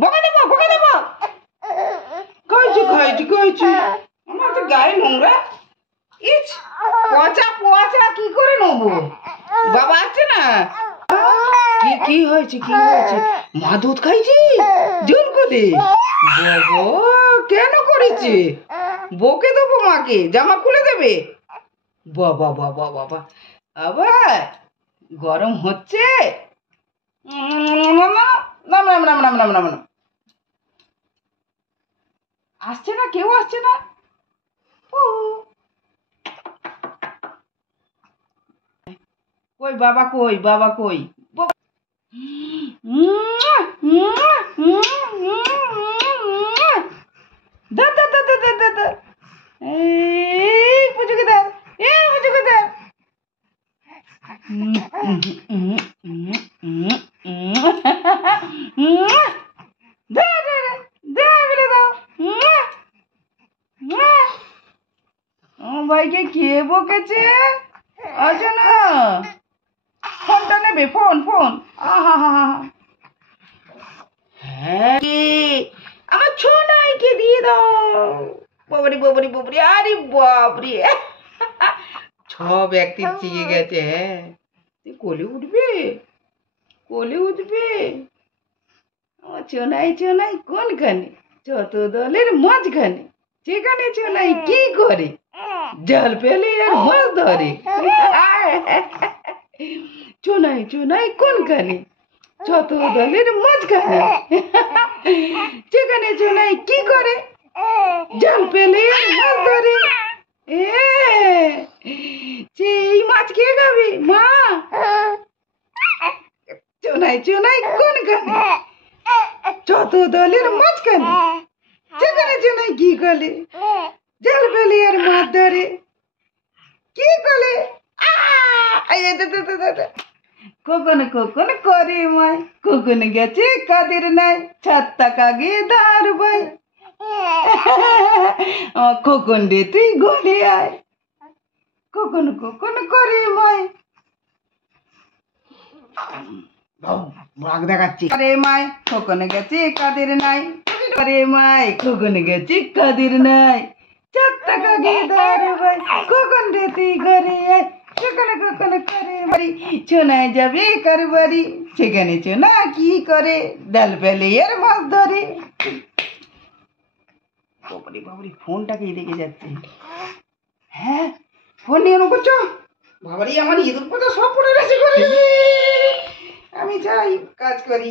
বকা দেবো বকা দেবো। খাইছি খাইছি খাইছি। আমার তো গায়ে নোংরা। ইচ পচা পচা কি করে নেবো? বাবা আছে না? কি কি হয়েছে কি হয়েছে? মা দুধ খাইছি জোর করে। বাবা কেন করেছে? বকে দেবো মাকে, জামা খুলে দেবে। বাবা বাবা বাবা আবার গরম হচ্ছে। আসছে না, কেউ আসছে না। কই বাবা কই, বাবা কই? এই পুচুকে ধর, এই পুচুকে ধর। ভাইকে কে বকেছে? আচ্ছা না, ফোনটা নেবে, ফোন ফোন। হ্যাঁ আমার ছোনাইকে দিয়ে দাও। বাবরি বাবরি বাবরি, আরে বাবরি, সব একদিন চিয়ে গেছে। হ্যাঁ কোলে উঠবে, কোলে উঠবে। আমার চোনাই চোনাই কোনখানে? যত দলের মাঝখানে, সেখানে চোনাই কি করে? জাল পেলে আর মাছ ধরে। চোনাই চোনাই কোনখানে? যত দলের মাঝখানে, সেখানে চোনাই কি করে? জাল পেলে আর মাছ ধরে। এই মাছ কে খাবে মা? চোনাই চোনাই কোনখানে? যত দলের মাঝখানে, সেখানে চোনাই কি করে? জাল পেলে আর মাছ ধরে। কি করে? কখন কখন করে মাই, কখন গেছে কাদের নাই, ছাত্তা কাগে দার ভাই। কখন রে তুই গলে আয়, কখন কখন করে মাই। ভাগ দেখাচ্ছি। আরে মাই কখন গেছে কাদের নাই, আরে মাই কখন গেছে কাদের নাই, ছাত্তা কাগে দার ভাই। কখন রে তুই ঘরে আয়, সেখানে কখন করে বাড়ি। চোনায় যাবে কার বাড়ি, সেখানে চোনা কি করে? ডাল পেলে আর মাছ ধরে। বাবরি বাবরি ফোনটাকে দেখে যাচ্ছে। হ্যাঁ ফোন নিয়ে করছো? বাবারি আমার ইঁদুর পোতা সব পড়ে গেছে করে। আমি যাই কাজ করি।